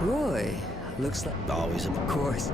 Roy, looks like... Always Of course.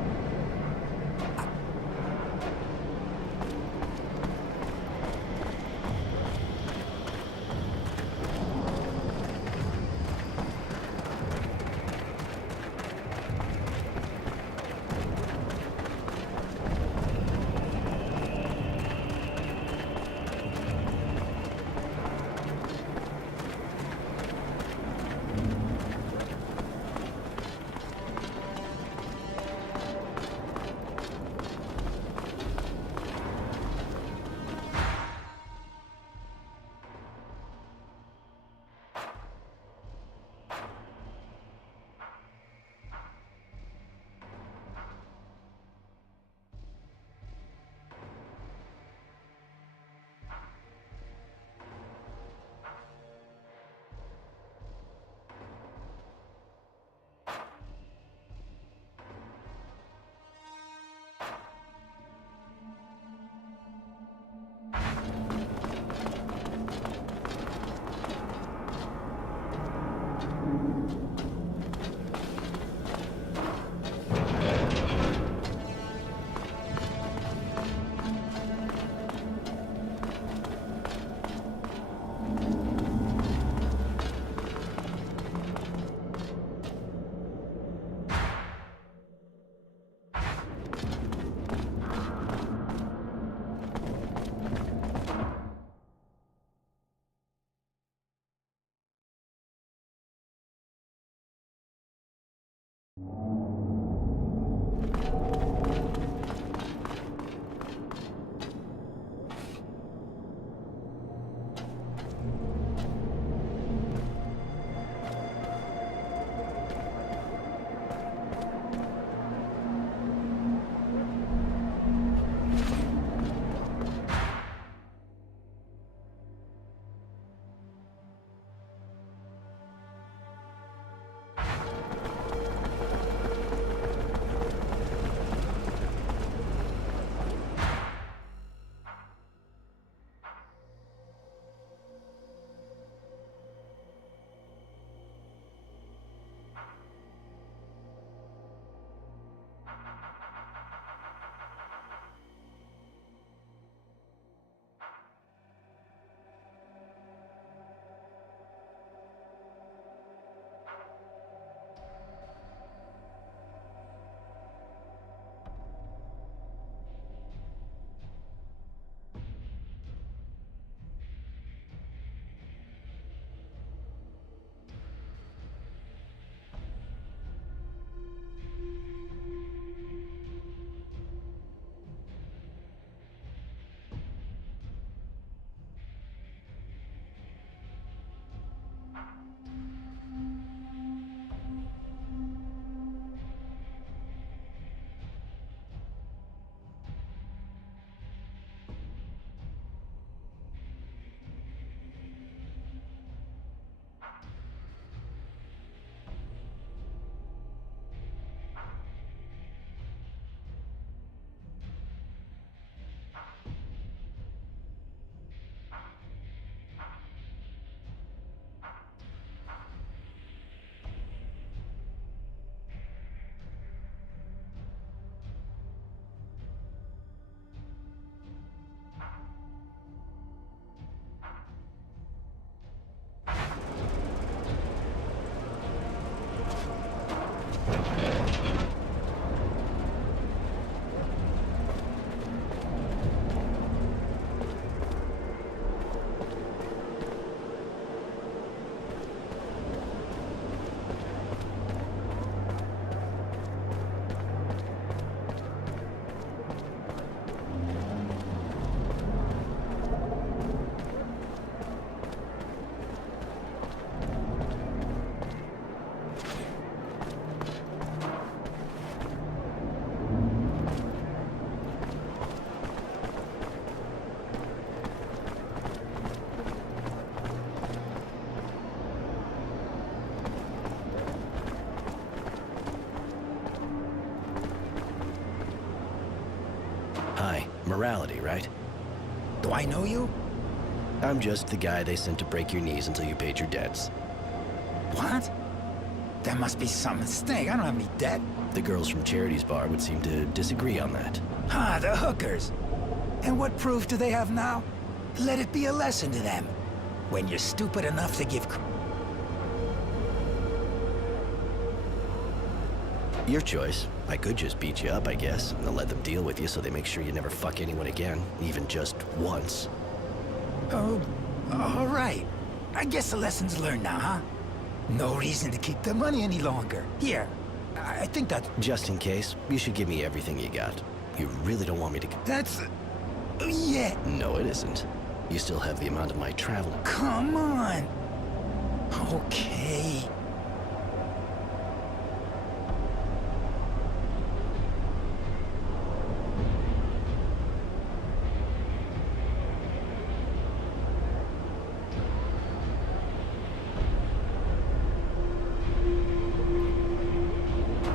Hi, morality, right? Do I know you? I'm just the guy they sent to break your knees until you paid your debts. What? There must be some mistake. I don't have any debt. The girls from Charity's bar would seem to disagree on that. Ah, the hookers. And what proof do they have now? Let it be a lesson to them. When you're stupid enough to give... Your choice. I could just beat you up, I guess, and then let them deal with you so they make sure you never fuck anyone again, even just once. Oh, all right. I guess the lesson's learned now, huh? No reason to keep the money any longer. Here, I think that's... Just in case, you should give me everything you got. You really don't want me to... That's... yeah. No, it isn't. You still have the amount of my travel. Come on. Okay.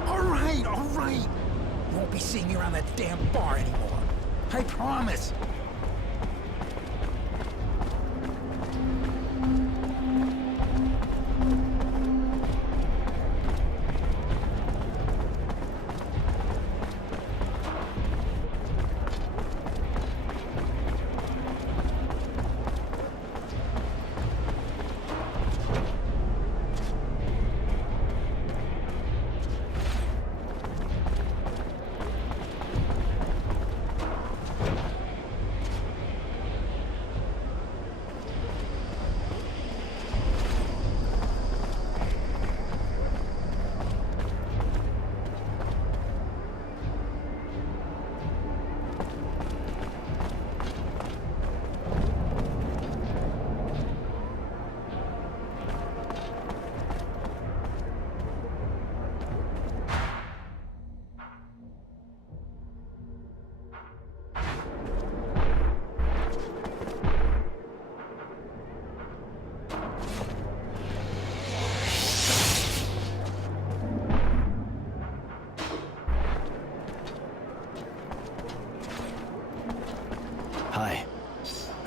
All right. You won't be seeing me around that damn bar anymore. I promise. Hi.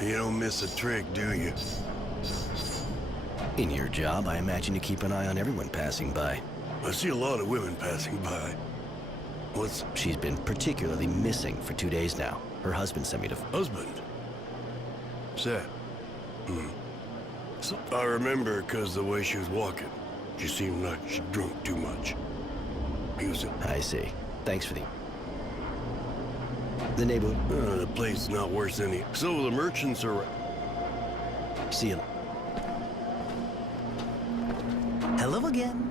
You don't miss a trick, do you? In your job, I imagine you keep an eye on everyone passing by. I see a lot of women passing by. What's... She's been particularly missing for 2 days now. Her husband sent me to... husband? Sad. So, I remember because the way she was walking. She seemed like she drunk too much. He was a... I see. Thanks for the neighborhood. the place is not worse than any... So the merchants are... See you. Hello again.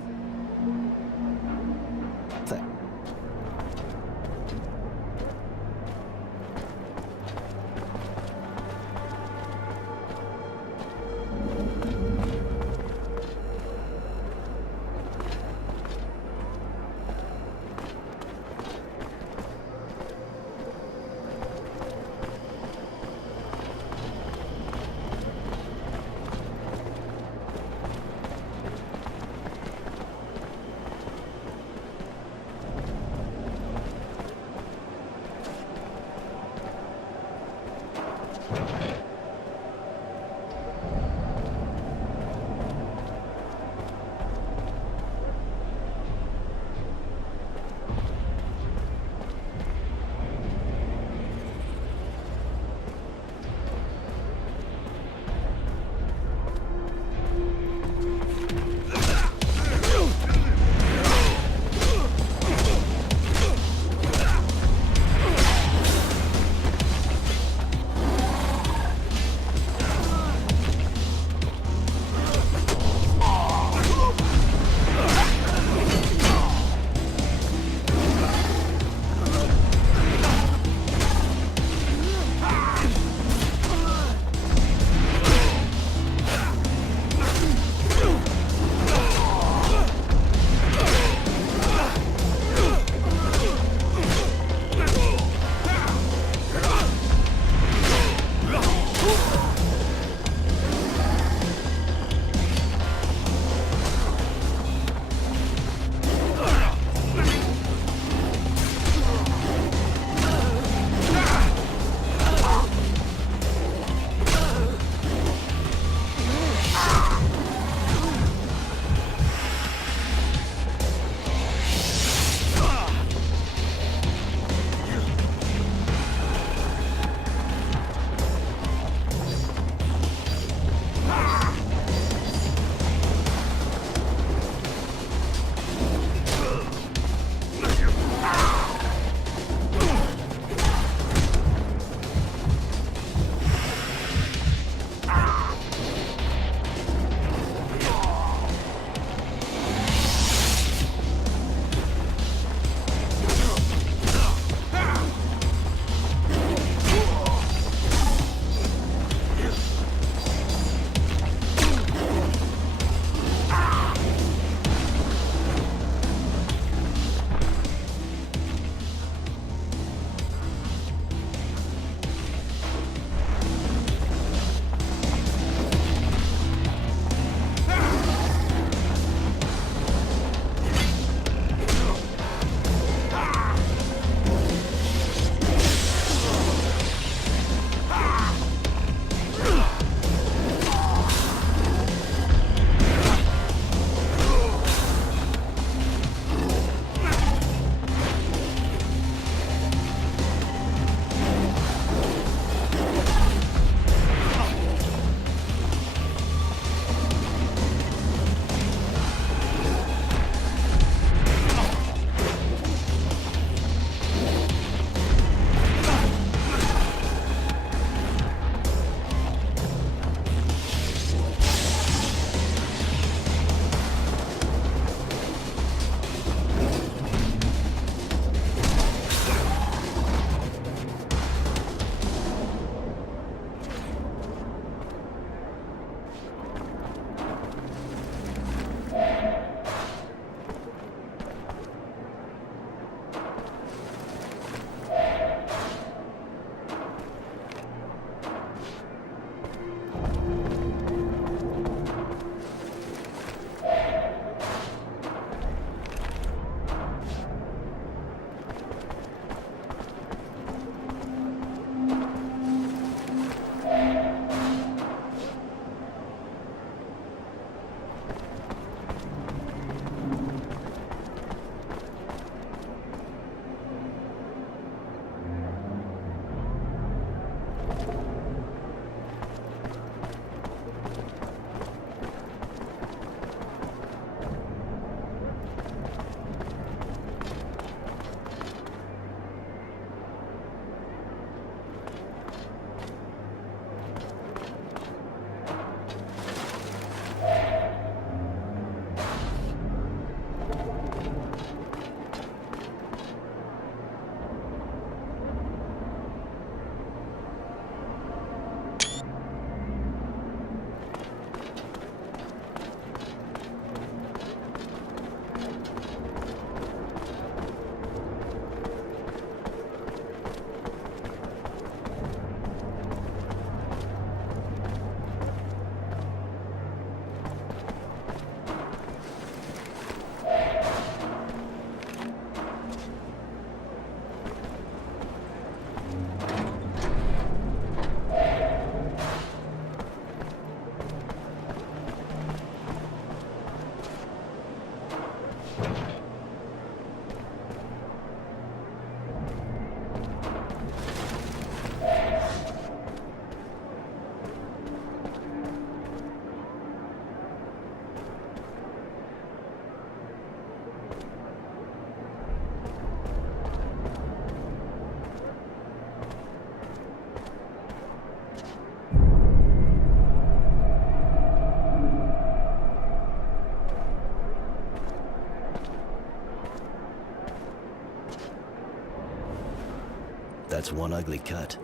That's one ugly cut.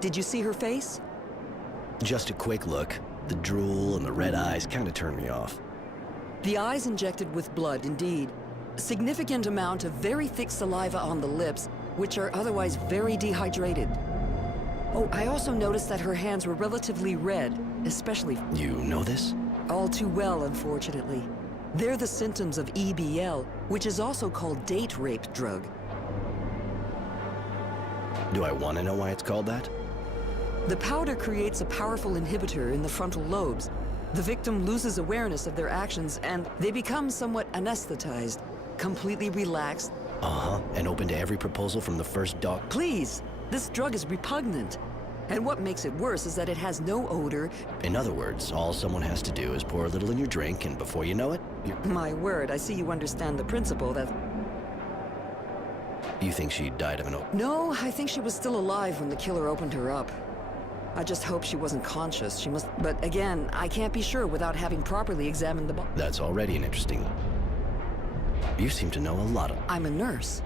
Did you see her face? Just a quick look. The drool and the red eyes kind of turned me off. The eyes injected with blood, indeed. A significant amount of very thick saliva on the lips, which are otherwise very dehydrated. Oh, I also noticed that her hands were relatively red, especially... You know this? All too well, unfortunately. They're the symptoms of EBL, which is also called date rape drug. Do I want to know why it's called that? The powder creates a powerful inhibitor in the frontal lobes. The victim loses awareness of their actions and they become somewhat anesthetized, completely relaxed. Uh-huh, and open to every proposal from the first dog. Please, this drug is repugnant. And what makes it worse is that it has no odor. In other words, all someone has to do is pour a little in your drink, and before you know it, you're... My word, I see you understand the principle that... You think she died of an No, I think she was still alive when the killer opened her up. I just hope she wasn't conscious. She must... But again, I can't be sure without having properly examined the body. That's already an interesting... You seem to know a lot of... I'm a nurse.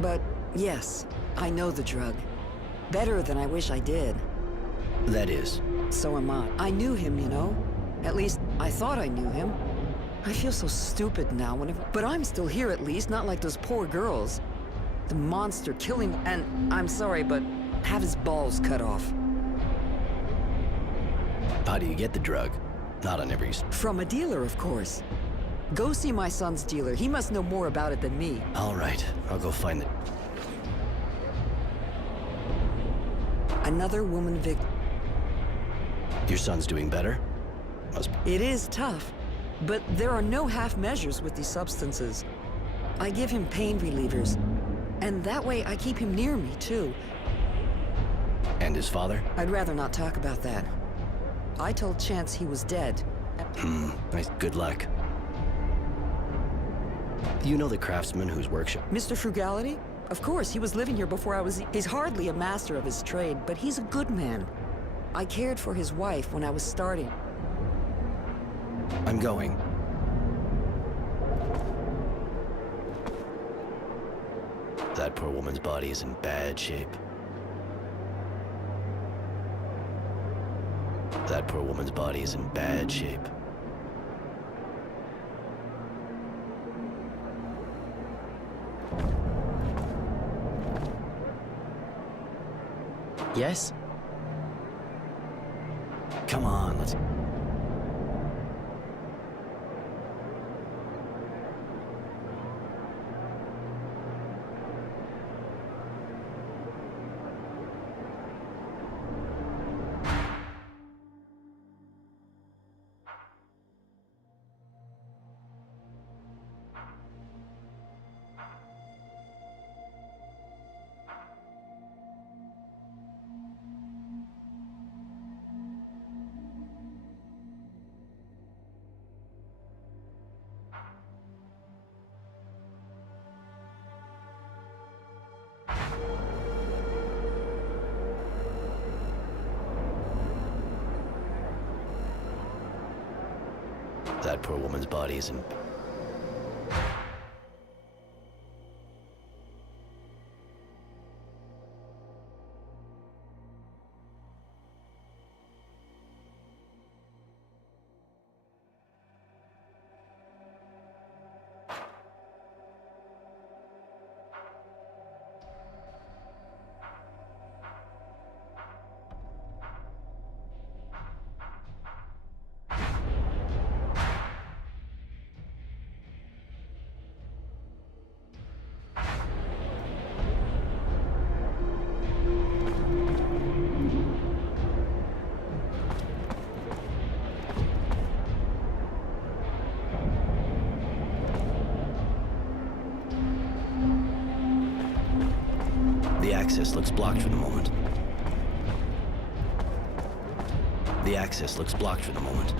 But yes, I know the drug. Better than I wish I did. That is. So am I. I knew him, you know? At least, I thought I knew him. I feel so stupid now whenever... But I'm still here at least, not like those poor girls. The monster killing... And I'm sorry, but have his balls cut off. How do you get the drug? Not on every... From a dealer, of course. Go see my son's dealer. He must know more about it than me. All right, I'll go find the... Another woman victim. Your son's doing better? Must... It is tough, but there are no half measures with these substances. I give him pain relievers, and that way I keep him near me, too. And his father? I'd rather not talk about that. I told Chance he was dead. Nice. Good luck. You know the craftsman whose workshop... Mr. Frugality? Of course, he was living here before I was... He's hardly a master of his trade, but he's a good man. I cared for his wife when I was starting. I'm going. That poor woman's body is in bad shape. That poor woman's body is in bad shape. Yes? Come on, let's... That poor woman's body is in... The access looks blocked for the moment. The access looks blocked for the moment.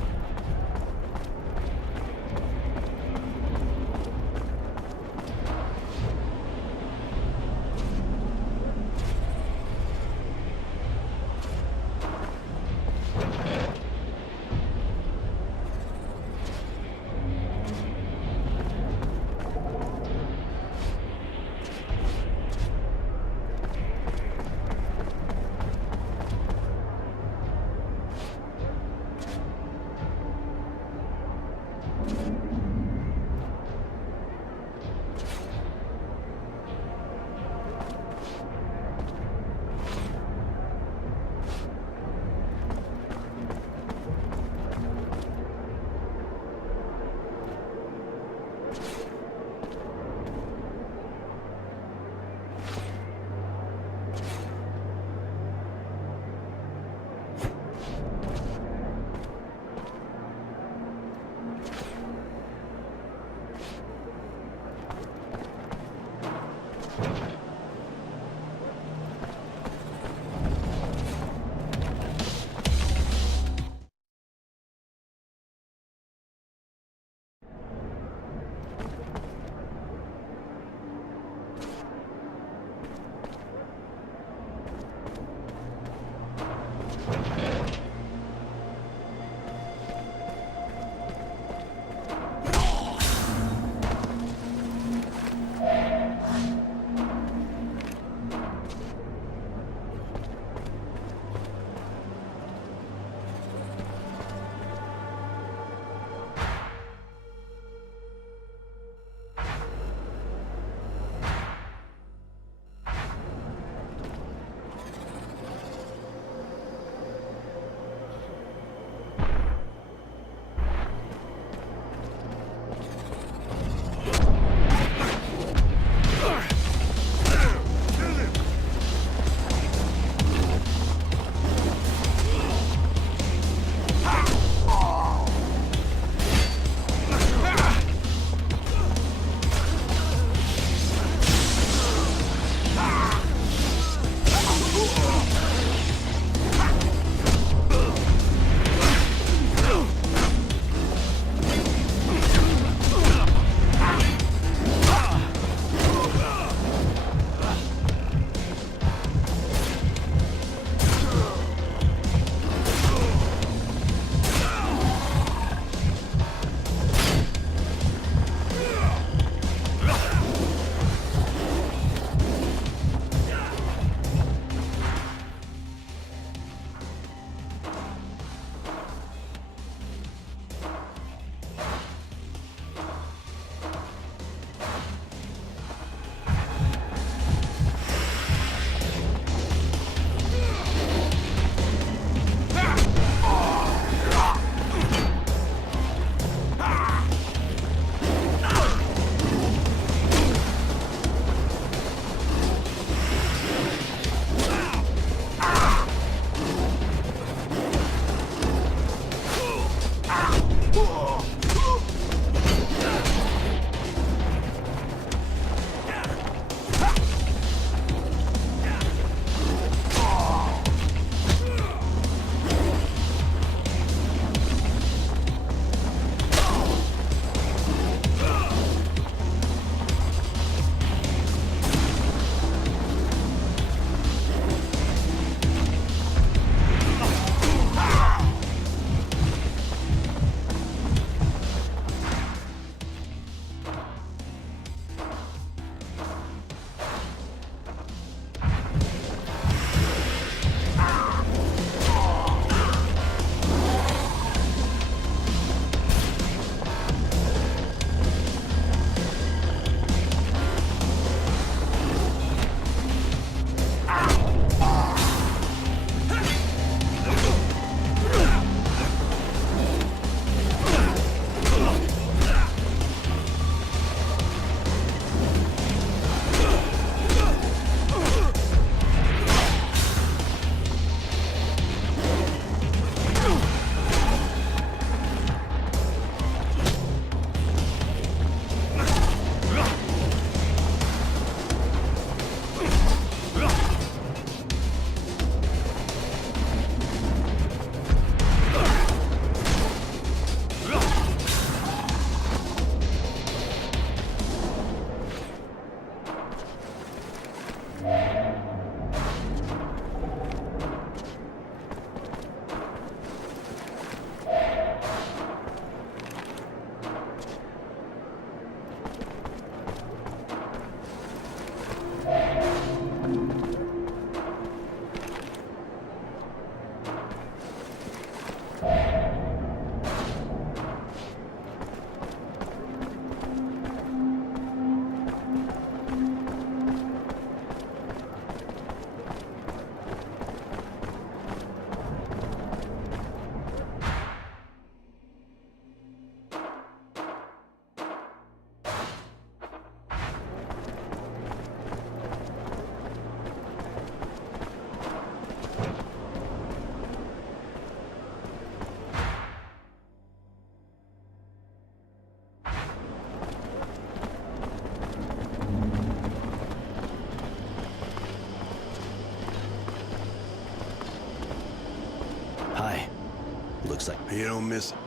looks like... You don't miss it.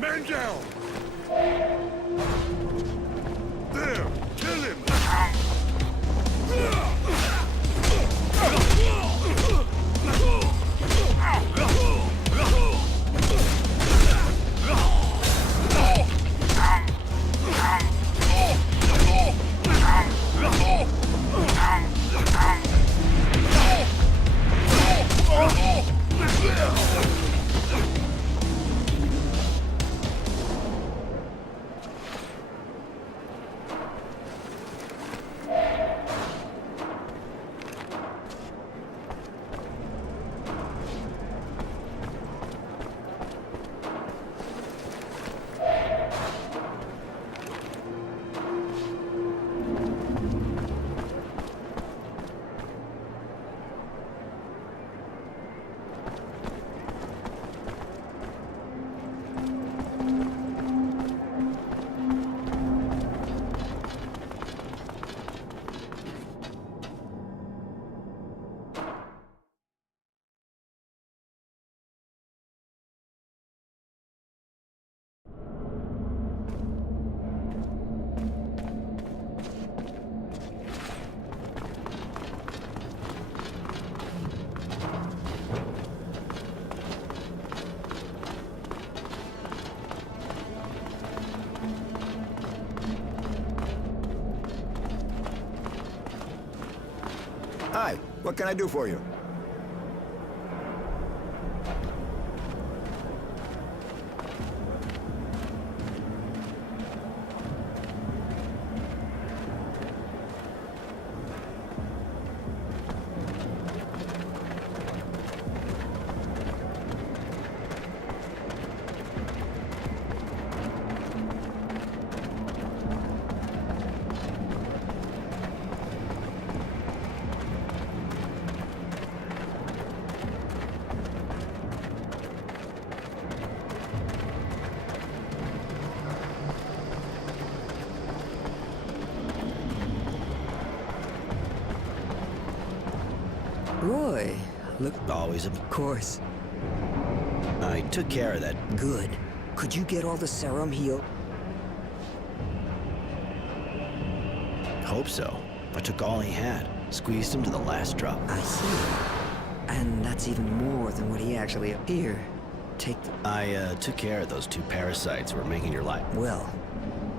Man down! There! Kill him! Hi, what can I do for you? Roy, look, Always a... of course. I took care of that. Good. Could you get all the serum healed? Hope so. I took all he had. Squeezed him to the last drop. I see. And that's even more than what he actually... Here, take the... I took care of those 2 parasites who were making your life. Well,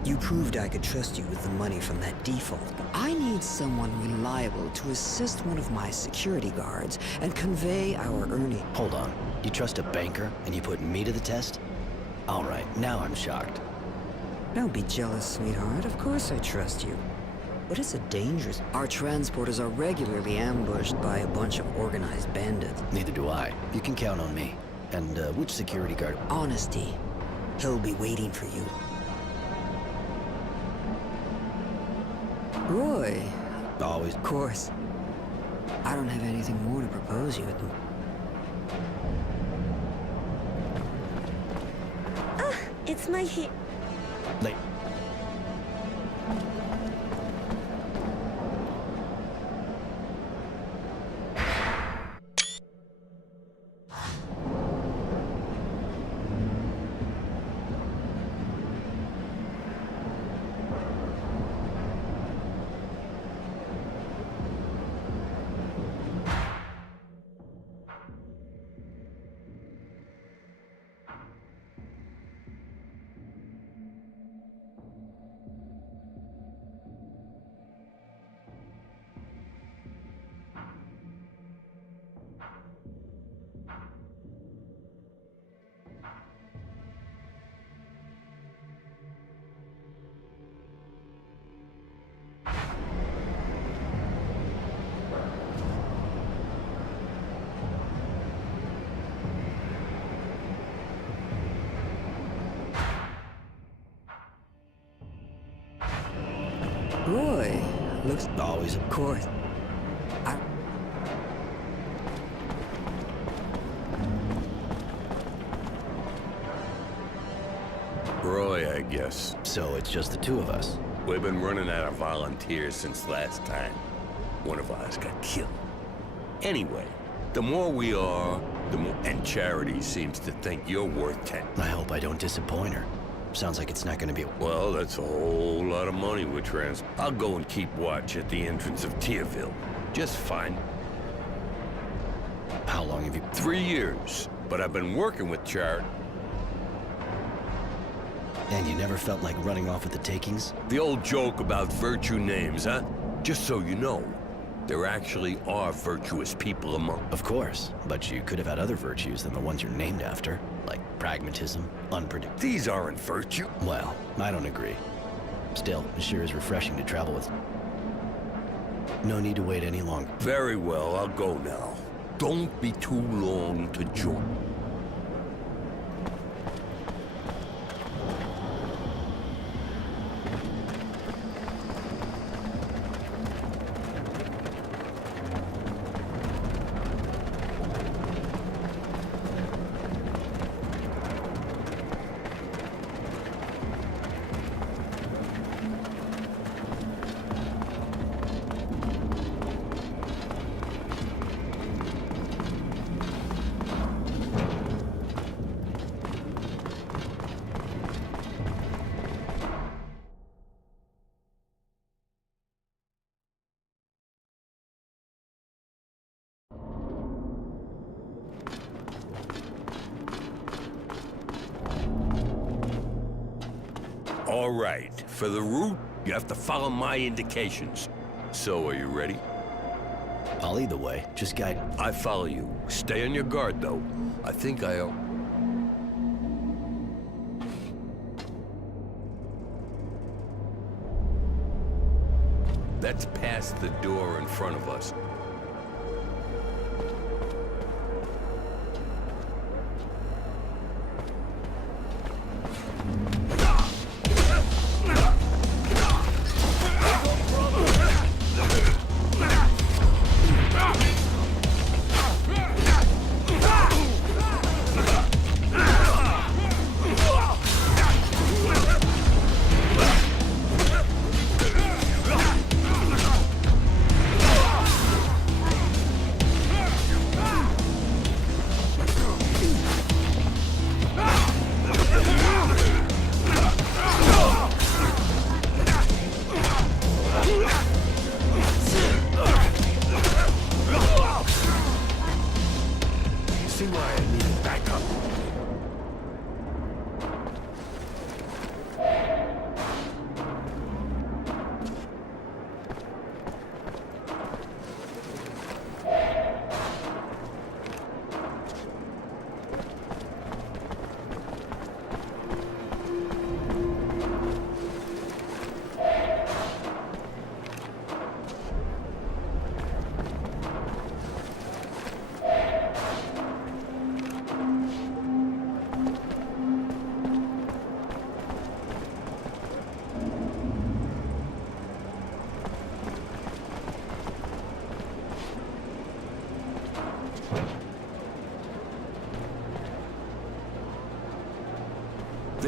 you proved I could trust you with the money from that default. I need someone reliable to assist one of my security guards and convey our earnings. Hold on. You trust a banker and you put me to the test? All right, now I'm shocked. Don't be jealous, sweetheart. Of course I trust you. But it's a dangerous... Our transporters are regularly ambushed by a bunch of organized bandits. Neither do I. You can count on me. And which security guard? Honesty. He'll be waiting for you. Roy. Always. Of course. I don't have anything more to propose you. It's my Late. Roy. Looks... Always. Of course. Roy, I guess. So it's just the two of us. We've been running out of volunteers since last time. One of ours got killed. Anyway, the more we are, the more... And Charity seems to think you're worth 10. I hope I don't disappoint her. Sounds like it's not gonna be... Well, that's a whole lot of money we're I'll go and keep watch at the entrance of Tierville. Just fine. How long have you... 3 years. But I've been working with Charity. And you never felt like running off with the takings? The old joke about virtue names, huh? Just so you know, there actually are virtuous people among... Of course, but you could have had other virtues than the ones you're named after. Like pragmatism, unpredictable... These aren't virtue. Well, I don't agree. Still, it sure is refreshing to travel with... No need to wait any longer. Very well, I'll go now. Don't be too long to join. All right, for the route, you have to follow my indications. So, are you ready? I'll lead the way. Just guide... I follow you. Stay on your guard, though. I think I'll... That's past the door in front of us.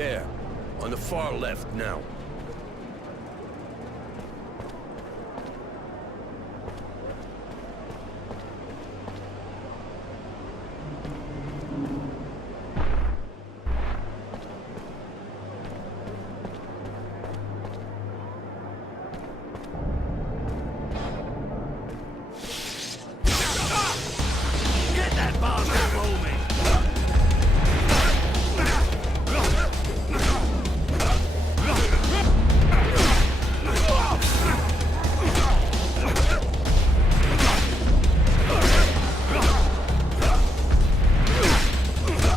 There, on the far left now. Get that bastard moving!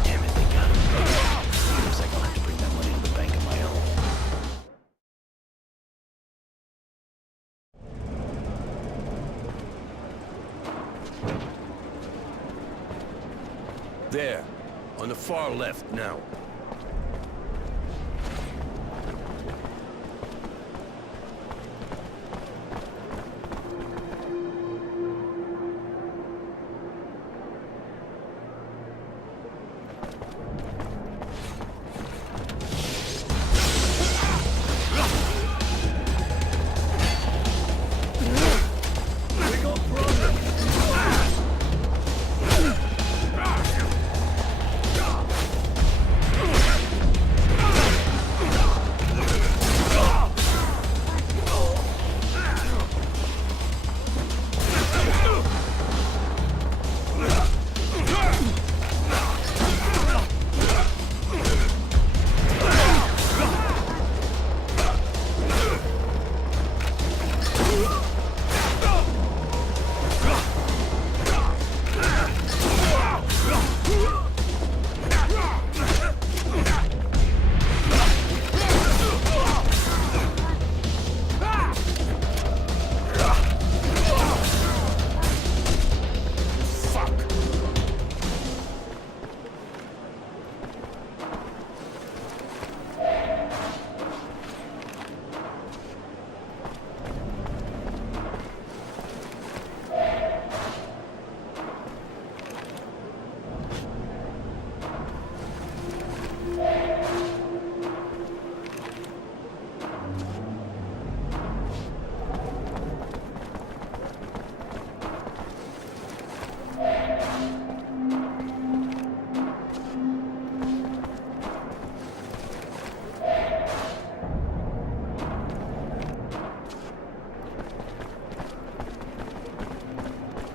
Damn it, they got him. Looks like I'll have to bring that money to the bank on my own. There, on the far left now.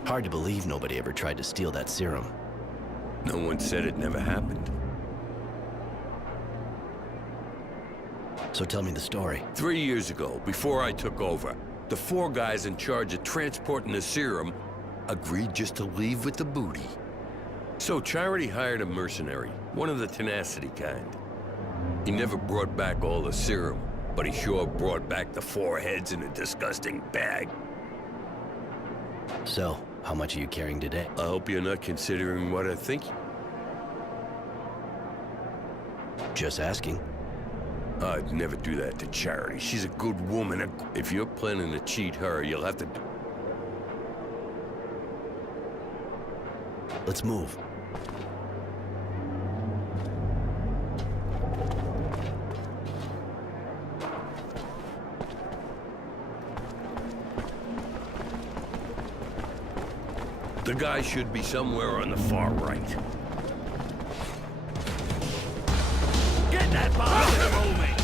Hard to believe nobody ever tried to steal that serum. No one said it never happened. So tell me the story. 3 years ago, before I took over, the 4 guys in charge of transporting the serum agreed just to leave with the booty. So Charity hired a mercenary, one of the tenacity kind. He never brought back all the serum, but he sure brought back the 4 heads in a disgusting bag. So, how much are you carrying today? I hope you're not considering what I think. Just asking. I'd never do that to Charity. She's a good woman. If you're planning to cheat her, you'll have to... Let's move. The guy should be somewhere on the far right. Get that bastard moving!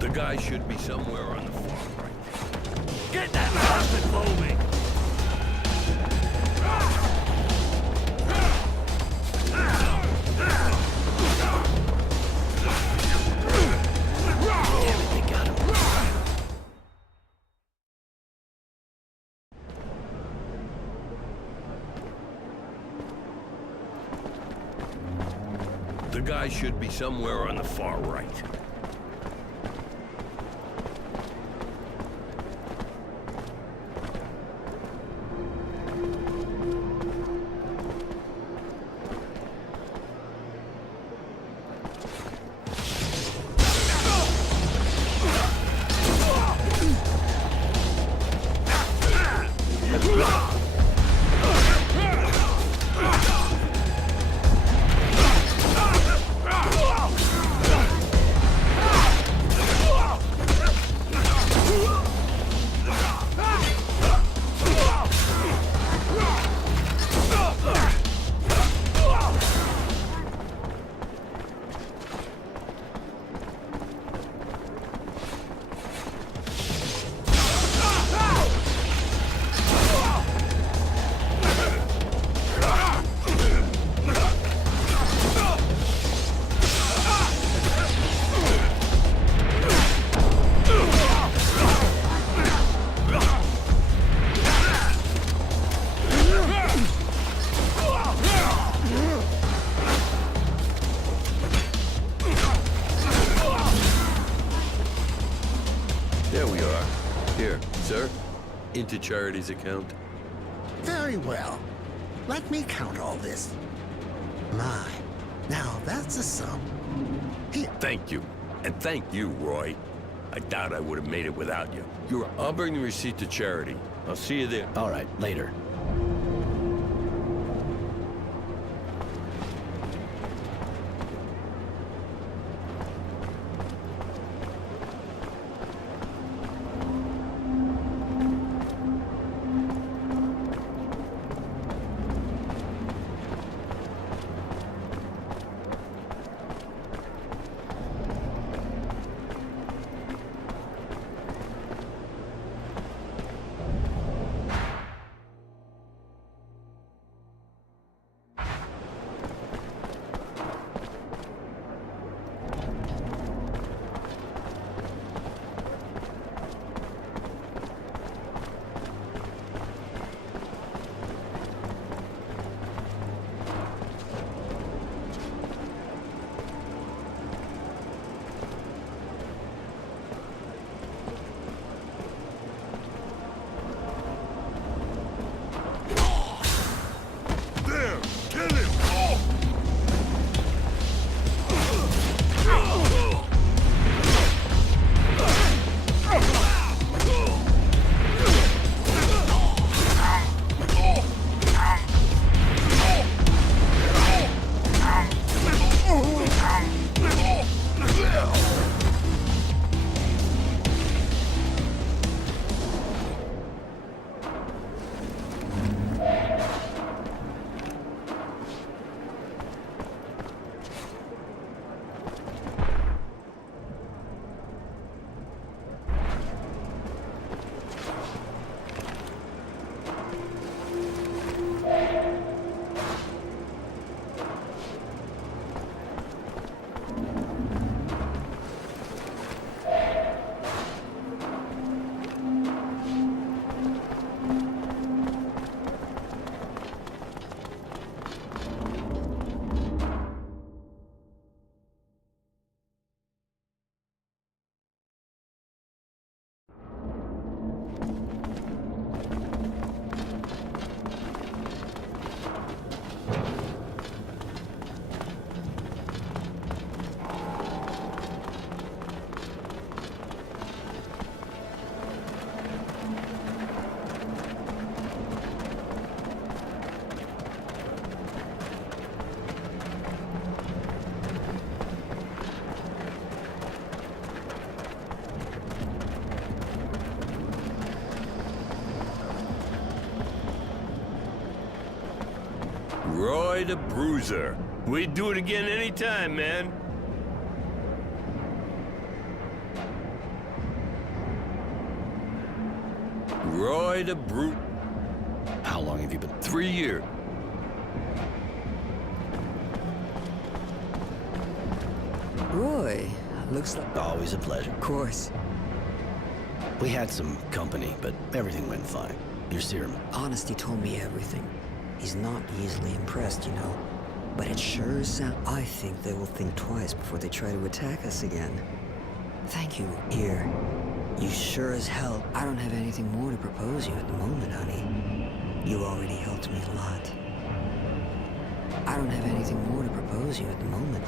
The guy should be somewhere on the far right. Get that bastard moving! The guy should be somewhere on the far right. There we are. Here, sir. Into Charity's account. Very well. Let me count all this. My, now that's a sum. Here. Thank you. And thank you, Roy. I doubt I would have made it without you. I'll bring the receipt to Charity. I'll see you there. All right, later. Roy the Bruiser. We'd do it again anytime, man. Roy the Brute. How long have you been? 3 years. Roy, looks like... Always a pleasure. Of course. We had some company, but everything went fine. Your serum. Honesty told me everything. He's not easily impressed, you know. But it sure sounds... I think they will think twice before they try to attack us again. Thank you, Ear. You sure as hell... I don't have anything more to propose you at the moment, honey. You already helped me a lot. I don't have anything more to propose you at the moment.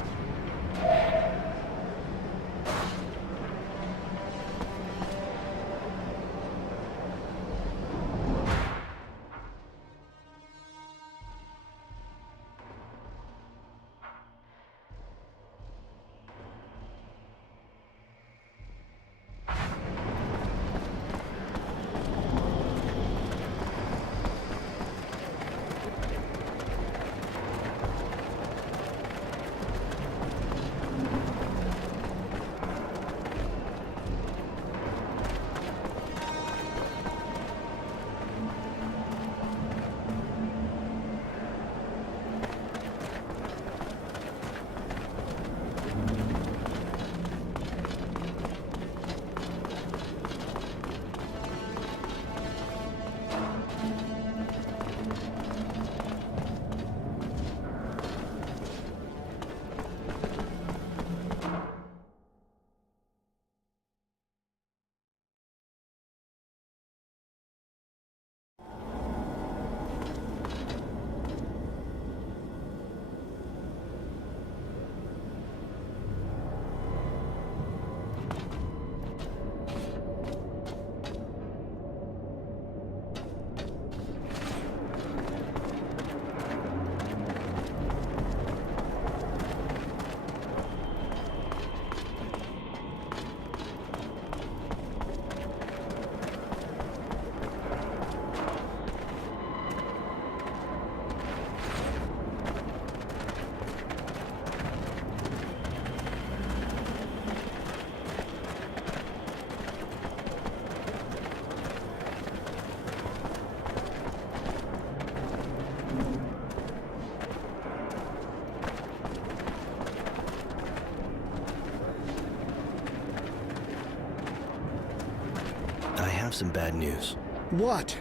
I have some bad news. What?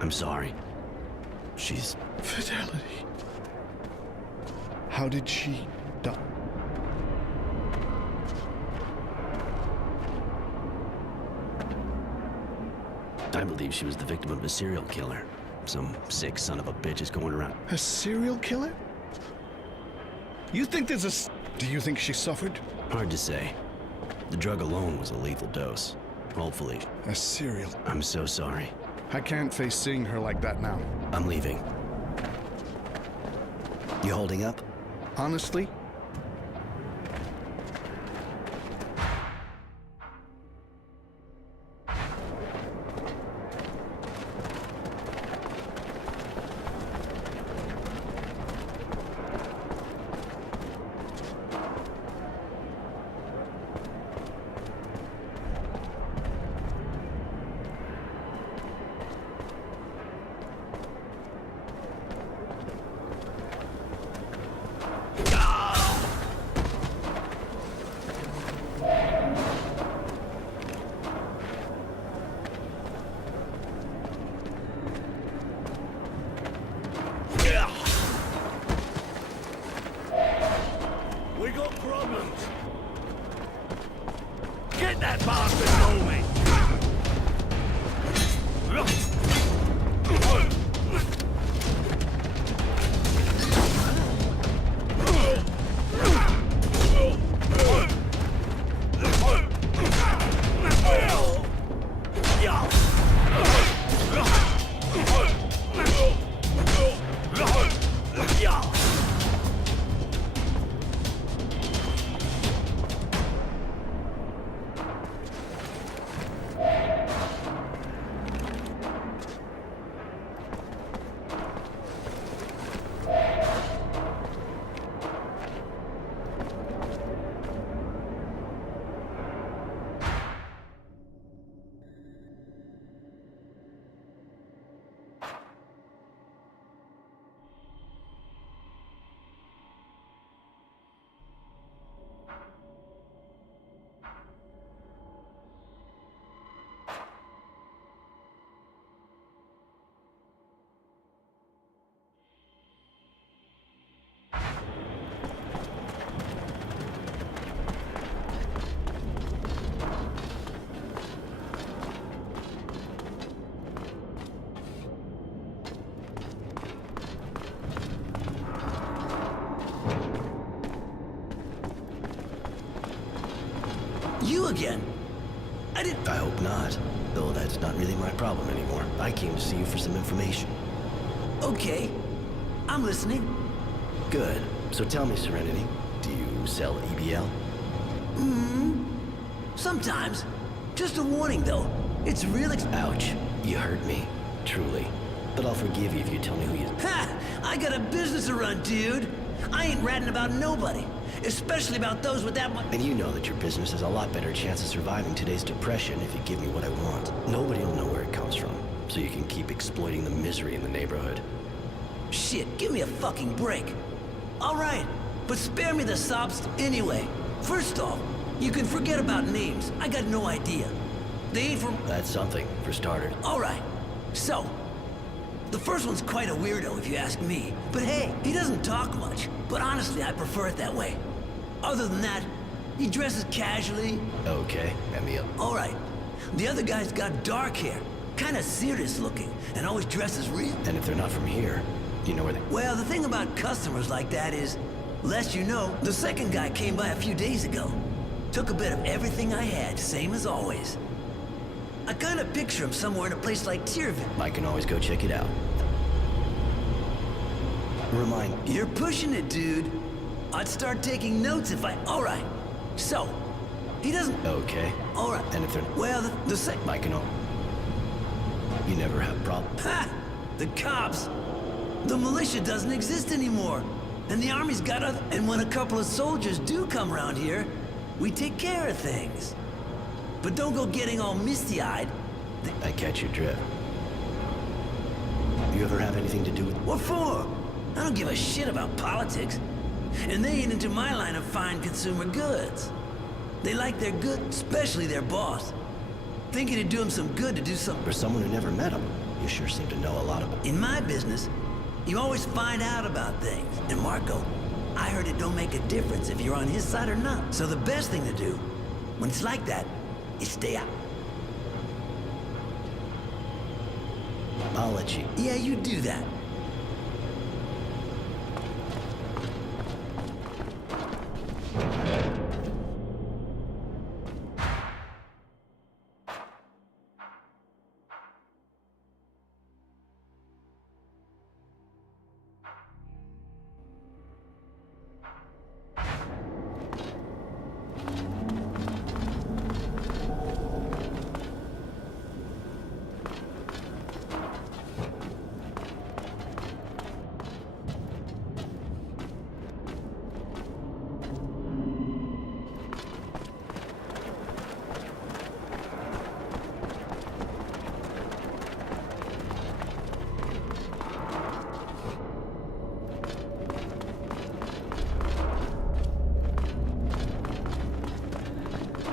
I'm sorry. She's... Fidelity. How did she die? I believe she was the victim of a serial killer. Some sick son of a bitch is going around. A serial killer? You think there's a... Do you think she suffered? Hard to say. The drug alone was a lethal dose. Hopefully. A serial... I'm so sorry. I can't face seeing her like that now. I'm leaving. You holding up? Honestly? We got problems. Get that bastard moving. again? I didn't... I hope not. Though that's not really my problem anymore. I came to see you for some information. Okay. I'm listening. Good. So tell me, Serenity, do you sell EBL? Sometimes. Just a warning, though. It's real Ouch. You hurt me. Truly. But I'll forgive you if you tell me who you... Ha! I got a business to run, dude. I ain't ratting about nobody. Especially about those with that much... And you know that your business has a lot better chance of surviving today's depression if you give me what I want. Nobody will know where it comes from, so you can keep exploiting the misery in the neighborhood. Shit, give me a fucking break. All right, but spare me the sobs anyway. First off, you can forget about names. I got no idea. They ain't from... That's something, for starters. All right, so... The first one's quite a weirdo, if you ask me. But hey, he doesn't talk much. But honestly, I prefer it that way. Other than that, he dresses casually. Okay, and the... All right. The other guy's got dark hair. Kind of serious looking, and always dresses real. And if they're not from here, do you know where they... Well, the thing about customers like that is, lest you know, the second guy came by a few days ago. Took a bit of everything I had, same as always. I kind of picture him somewhere in a place like Tierville. I can always go check it out. Remind... You're pushing it, dude. I'd start taking notes if I... All right. So, he doesn't... Okay. All right. And if they're... Well, the I can... You never have problems. Ha! The cops. The militia doesn't exist anymore. And the army's got other... And when a couple of soldiers do come around here, we take care of things. But don't go getting all misty-eyed. I catch your drift. You ever have anything to do with... What for? I don't give a shit about politics. And they ain't into my line of fine consumer goods. They like their good, especially their boss. Think it'd do them some good to do something. For someone who never met him, you sure seem to know a lot about... In my business, you always find out about things. And Marco, I heard it don't make a difference if you're on his side or not. So the best thing to do, when it's like that, is stay out. I'll let you... Yeah, you do that.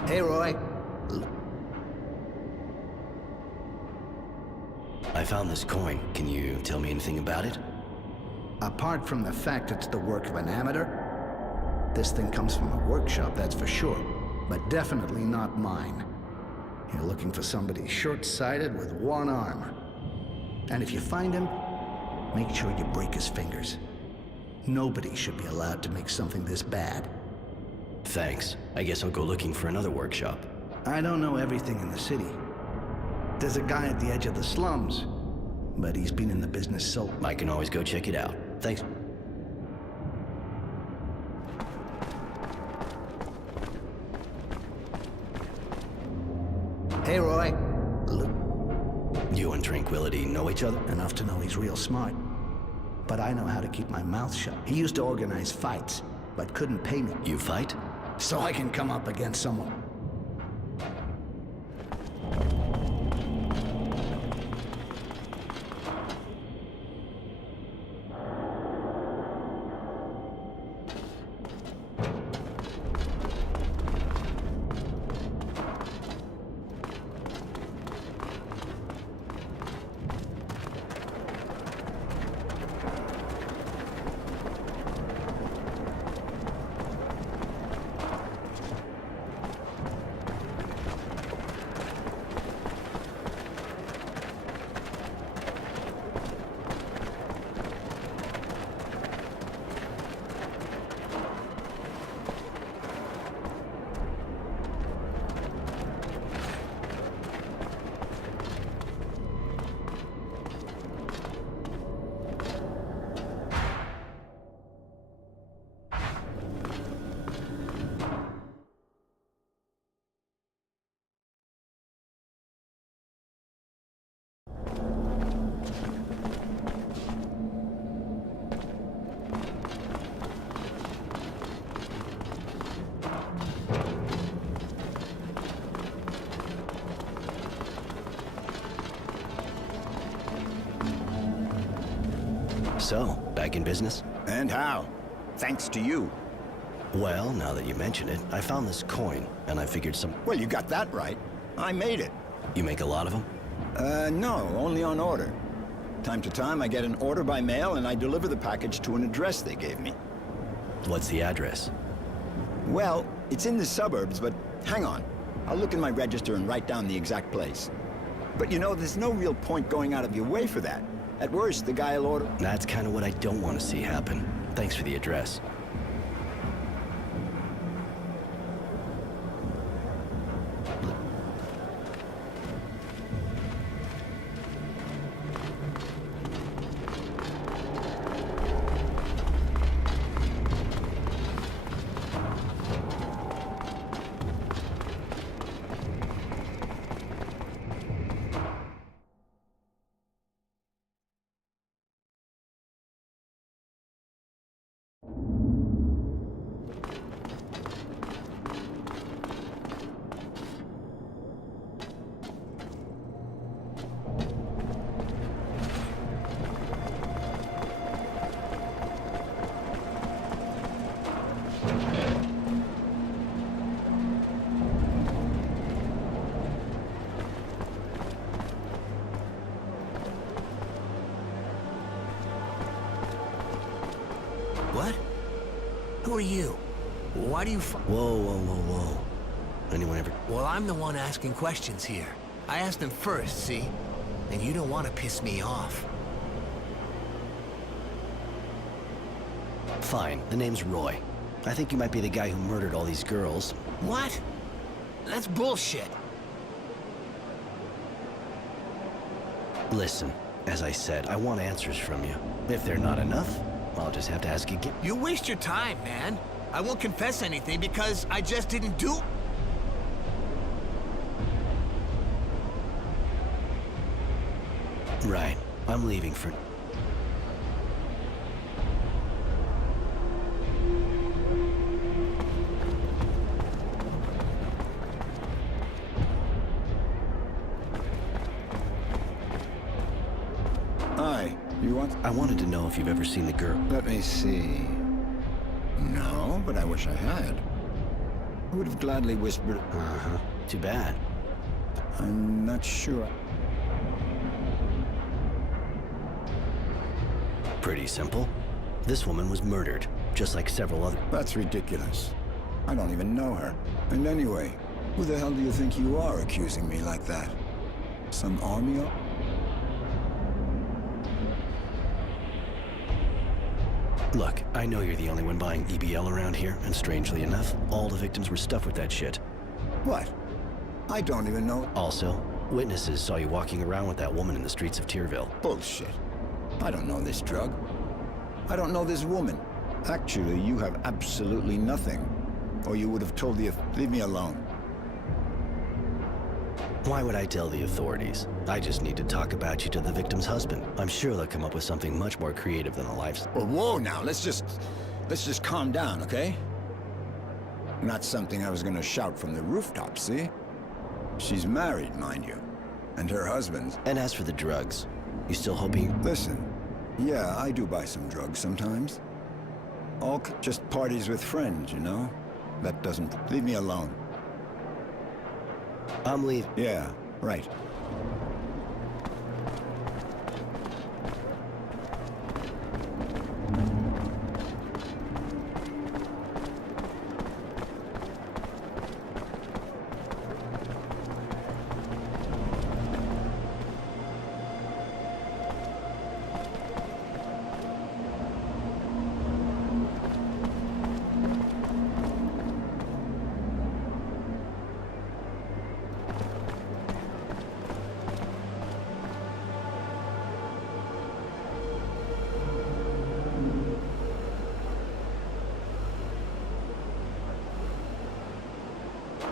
Hey, Roy. I found this coin. Can you tell me anything about it? Apart from the fact it's the work of an amateur, this thing comes from a workshop, that's for sure. But definitely not mine. You're looking for somebody short-sighted with one arm. And if you find him, make sure you break his fingers. Nobody should be allowed to make something this bad. Thanks. I guess I'll go looking for another workshop. I don't know everything in the city. There's a guy at the edge of the slums, but he's been in the business so... I can always go check it out. Thanks. Hey, Roy. Look, You and Tranquility know each other? enough to know he's real smart. But I know how to keep my mouth shut. He used to organize fights, but couldn't pay me. You fight? So I can come up against someone. So, back in business? And how? Thanks to you. Well, now that you mention it, I found this coin, and I figured some... Well, you got that right. I made it. You make a lot of them? No, only on order. Time to time, I get an order by mail, and I deliver the package to an address they gave me. What's the address? Well, it's in the suburbs, but hang on. I'll look in my register and write down the exact place. But you know, there's no real point going out of your way for that. At worst, the guy'll order... That's kind of what I don't want to see happen. Thanks for the address. What? Who are you? Why do you Whoa, whoa, whoa, whoa. Anyone ever... Well, I'm the one asking questions here. I asked him first, see? And you don't want to piss me off. Fine, the name's Roy. I think you might be the guy who murdered all these girls. What? That's bullshit. Listen, as I said, I want answers from you. If they're not enough, I'll just have to ask again. You waste your time, man. I won't confess anything because I just didn't do... Right. I'm leaving for... Hi, you want... I wanted to know if you've ever seen the girl. Let me see... No, but I wish I had. I would have gladly whispered... Uh-huh. Too bad. I'm not sure. Pretty simple. This woman was murdered, just like several other... That's ridiculous. I don't even know her. And anyway, who the hell do you think you are accusing me like that? Some army op... Look, I know you're the only one buying EBL around here, and strangely enough, all the victims were stuffed with that shit. What? I don't even know... Also, witnesses saw you walking around with that woman in the streets of Tyrville. Bullshit. I don't know this drug. I don't know this woman. Actually, you have absolutely nothing. Or you would have told the... Leave me alone. Why would I tell the authorities? I just need to talk about you to the victim's husband. I'm sure they'll come up with something much more creative than a life... Well, whoa now, let's just calm down, okay? Not something I was gonna shout from the rooftop, see? She's married, mind you. And her husband's... And as for the drugs, you still hoping... Listen, yeah, I do buy some drugs sometimes. Just parties with friends, you know? That doesn't... Leave me alone. I'm leaving. Yeah, right.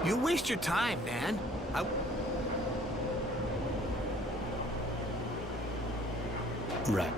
You waste your time, man. Right.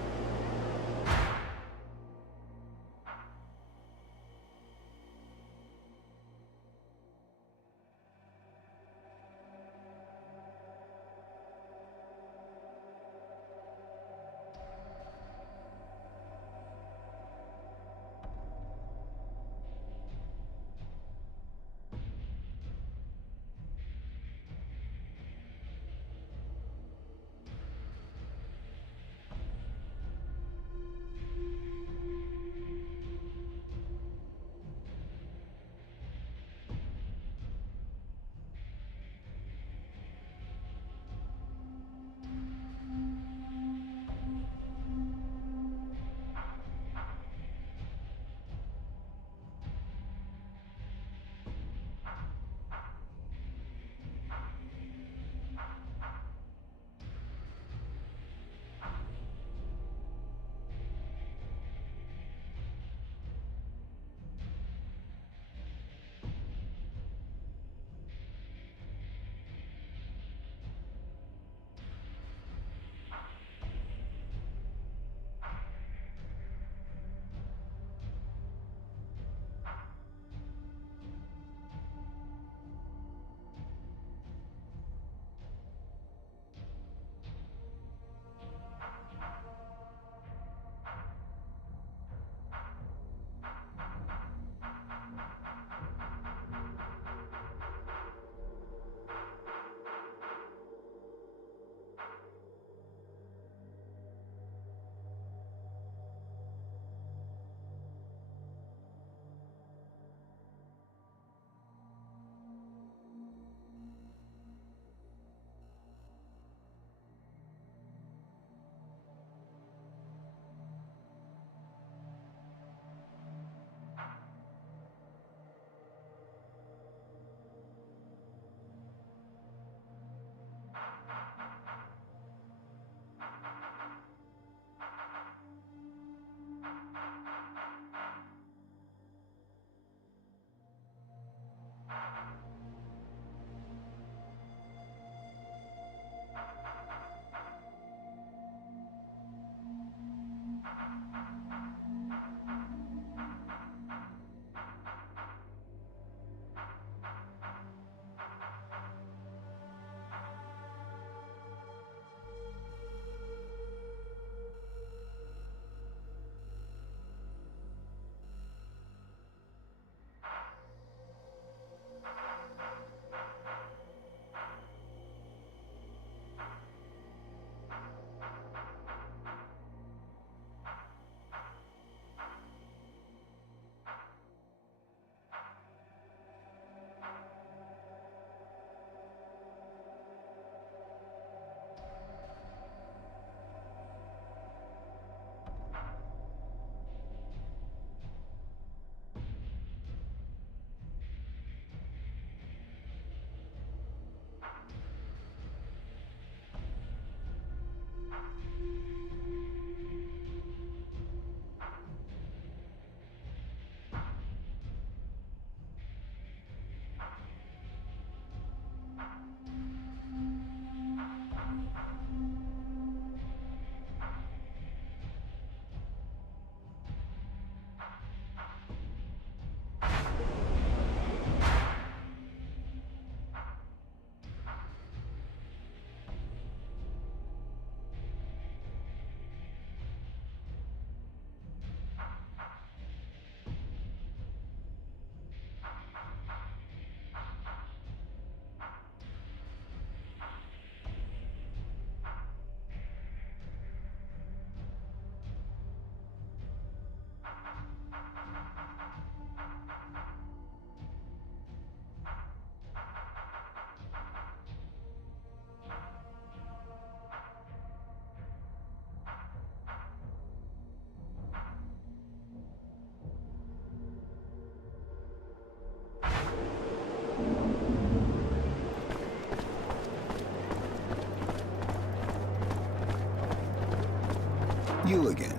You again.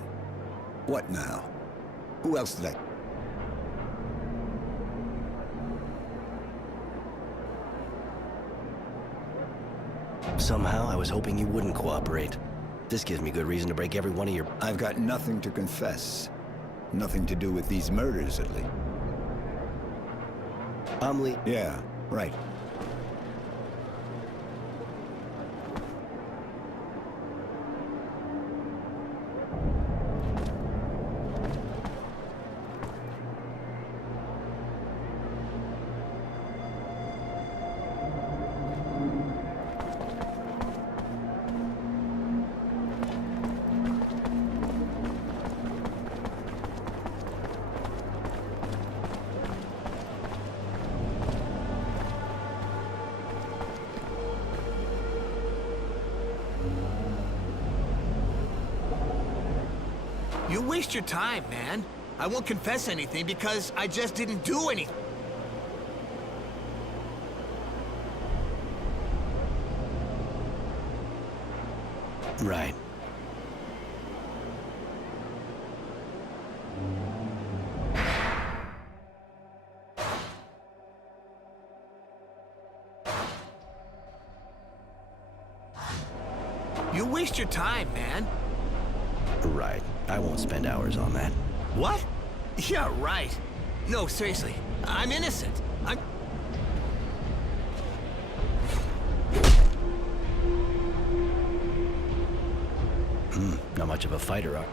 What now? Who else did I... Somehow, I was hoping you wouldn't cooperate. This gives me good reason to break every one of your... I've got nothing to confess. Nothing to do with these murders, at least. Yeah, right. You waste your time, man. I won't confess anything because I just didn't do anything. Right. You waste your time, man. Right. I won't spend hours on that. What? Yeah, right. No, seriously. I'm innocent. I'm... Not much of a fighter, huh?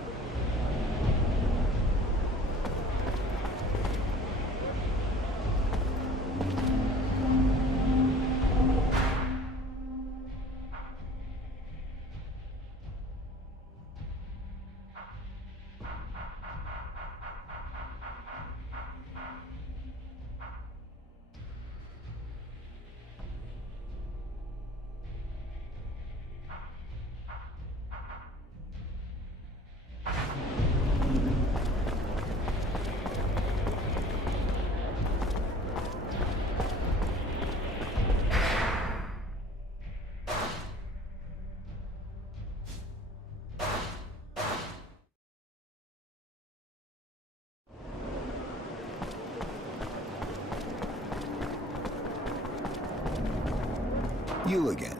You again.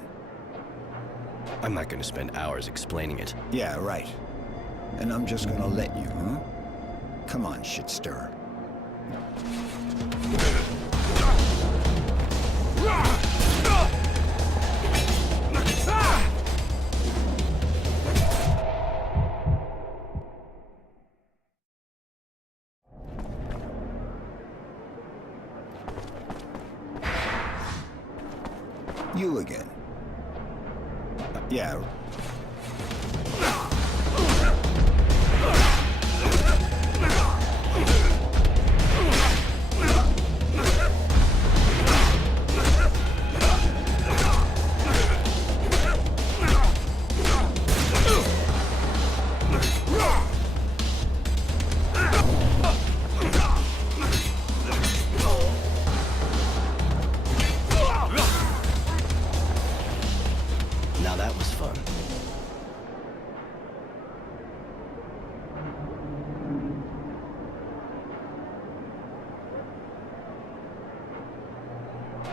I'm not gonna spend hours explaining it. Yeah, right. And I'm just gonna let you, huh? Come on, shit stirrer. You again. Yeah. Now that was fun.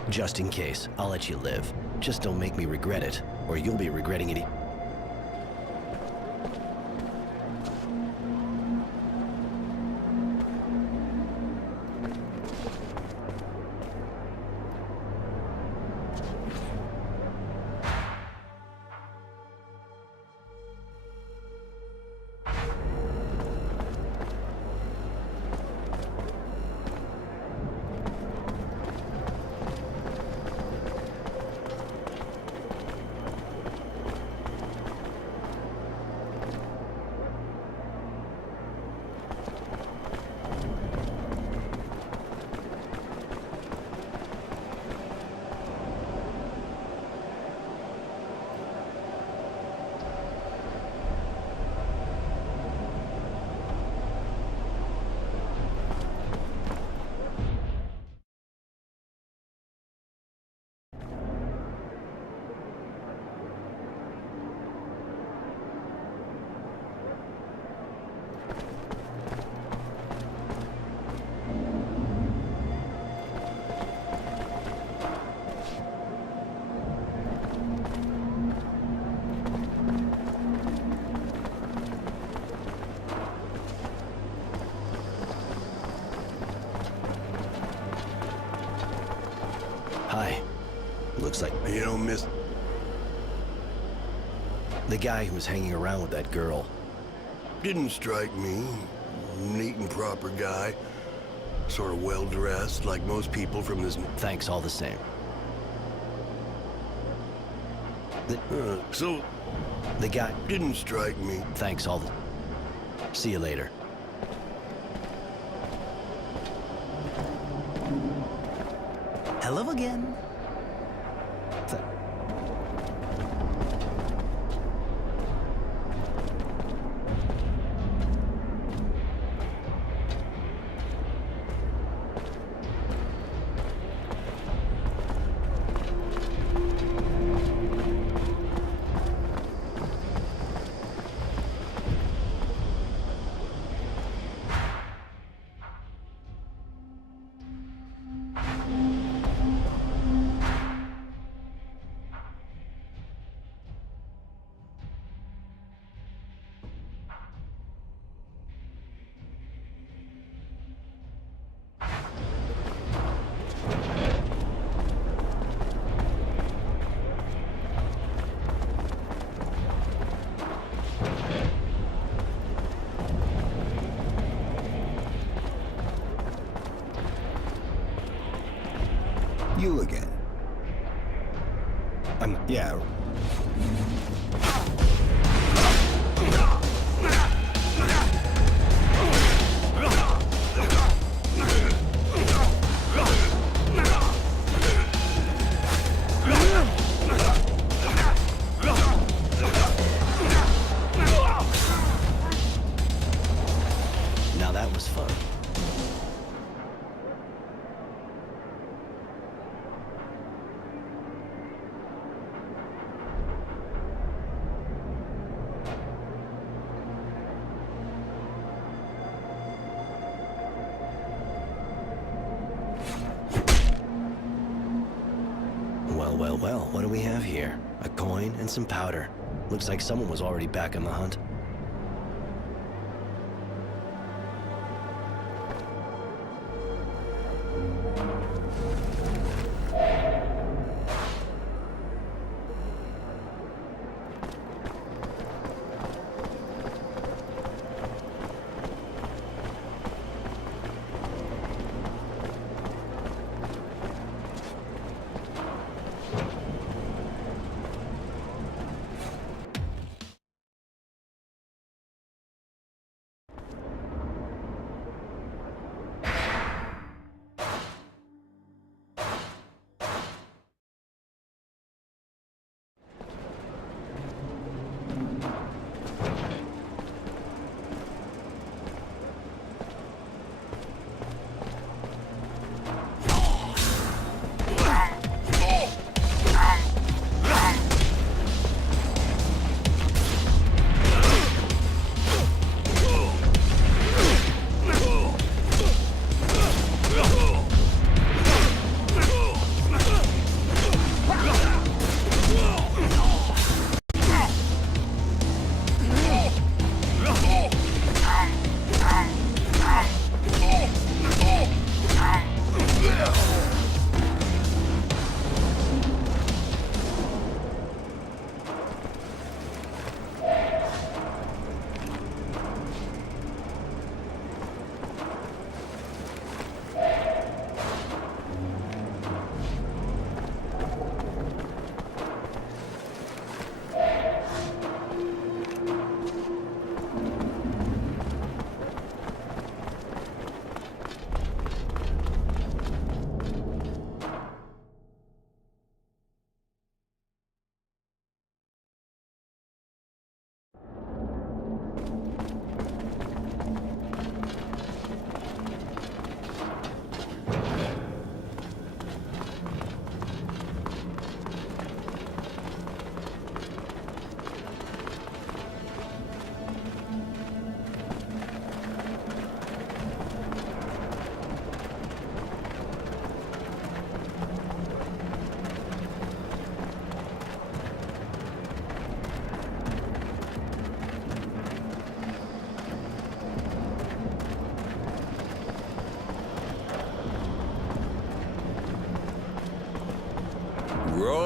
Just in case, I'll let you live. Just don't make me regret it, or you'll be regretting it. Hi. Looks like You don't miss... the guy who was hanging around with that girl. Didn't strike me. Neat and proper guy. Sort of well-dressed, like most people from this... Thanks all the same. So, The guy... didn't strike me. Thanks all the... See you later. Hello again. You again. Yeah. Now that was fun. Well, what do we have here? A coin and some powder. Looks like someone was already back on the hunt.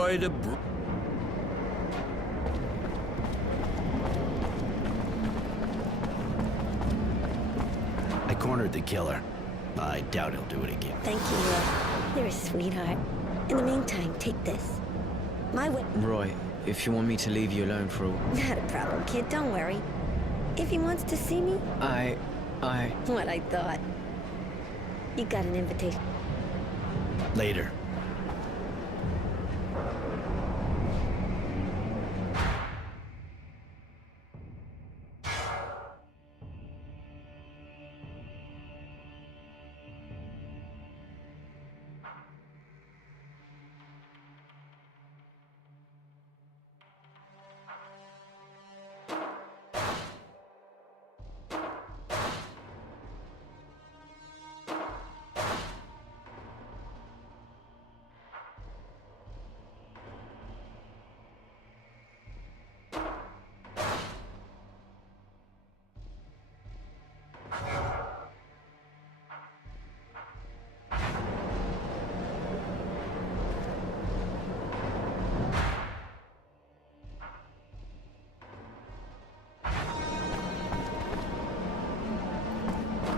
Roy the I cornered the killer. I doubt he'll do it again. Thank you, Roy. You're a sweetheart. In the meantime, take this. My way. Roy, if you want me to leave you alone for a... Not a problem, kid. Don't worry. If he wants to see me... What I thought. You got an invitation. Later.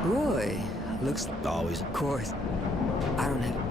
Roy, looks... Always. Of course. I don't have...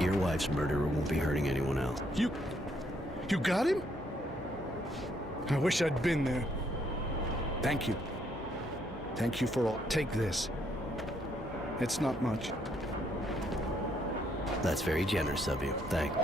Your wife's murderer won't be hurting anyone else. You got him? I wish I'd been there. Thank you. Thank you for all. Take this. It's not much. That's very generous of you. Thanks.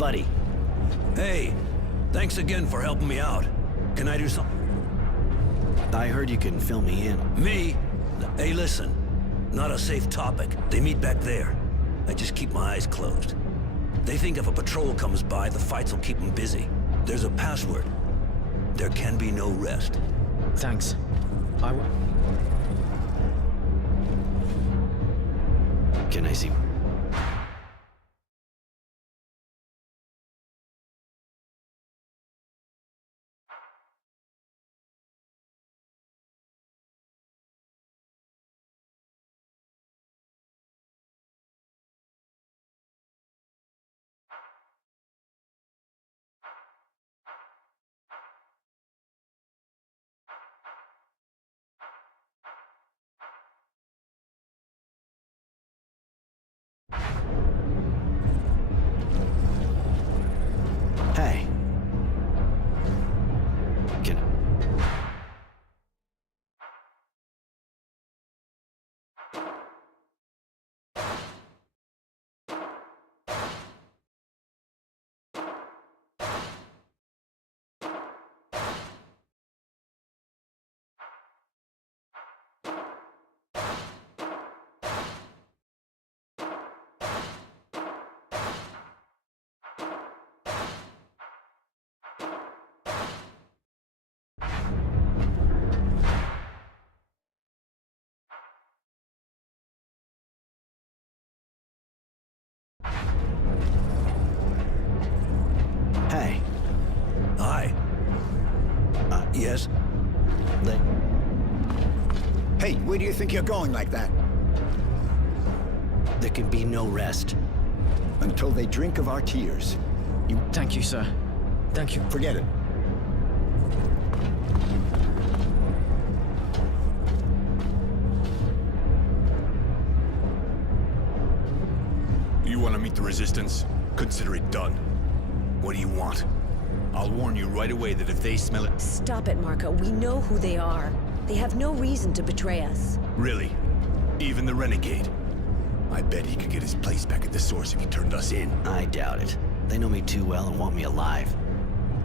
buddy. Hey, thanks again for helping me out. Can I do something? I heard you can fill me in. Me? Hey, listen. Not a safe topic. They meet back there. I just keep my eyes closed. They think if a patrol comes by, the fights will keep them busy. There's a password. There can be no rest. Thanks. Can I see? Hey. Can Hey. Hi. Yes? Hey, where do you think you're going like that? There can be no rest. Until they drink of our tears. Thank you, sir. Thank you. Forget it. You want to meet the Resistance? Consider it done. What do you want? I'll warn you right away that if they smell it... Stop it, Marco. We know who they are. They have no reason to betray us. Really? Even the Renegade? I bet he could get his place back at the source if he turned us in. I doubt it. They know me too well and want me alive.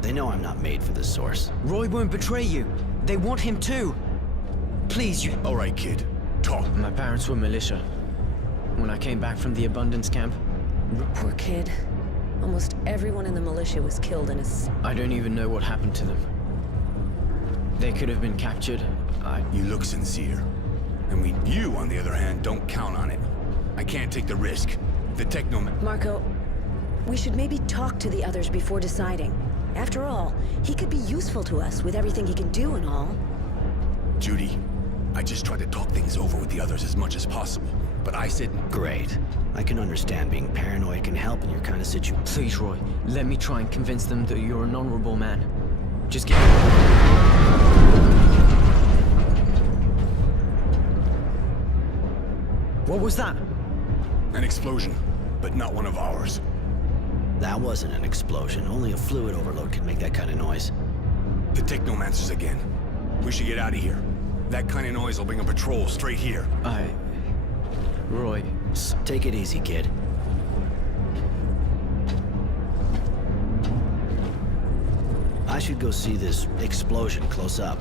They know I'm not made for the source. Roy won't betray you. They want him too. Please, you... All right, kid. Talk. My parents were militia. When I came back from the Abundance camp... Poor kid. Almost everyone in the militia was killed in a... I don't even know what happened to them. They could have been captured. You look sincere. And you, on the other hand, don't count on it. I can't take the risk. The Technoman... Marco, we should maybe talk to the others before deciding. After all, he could be useful to us with everything he can do and all. Judy, I just tried to talk things over with the others as much as possible. But I said... Great. I can understand being paranoid can help in your kind of situation. Please, Roy, let me try and convince them that you're an honorable man. Just get... What was that? An explosion, but not one of ours. That wasn't an explosion. Only a fluid overload could make that kind of noise. The Technomancers again. We should get out of here. That kind of noise will bring a patrol straight here. Roy... Take it easy, kid. I should go see this explosion close up.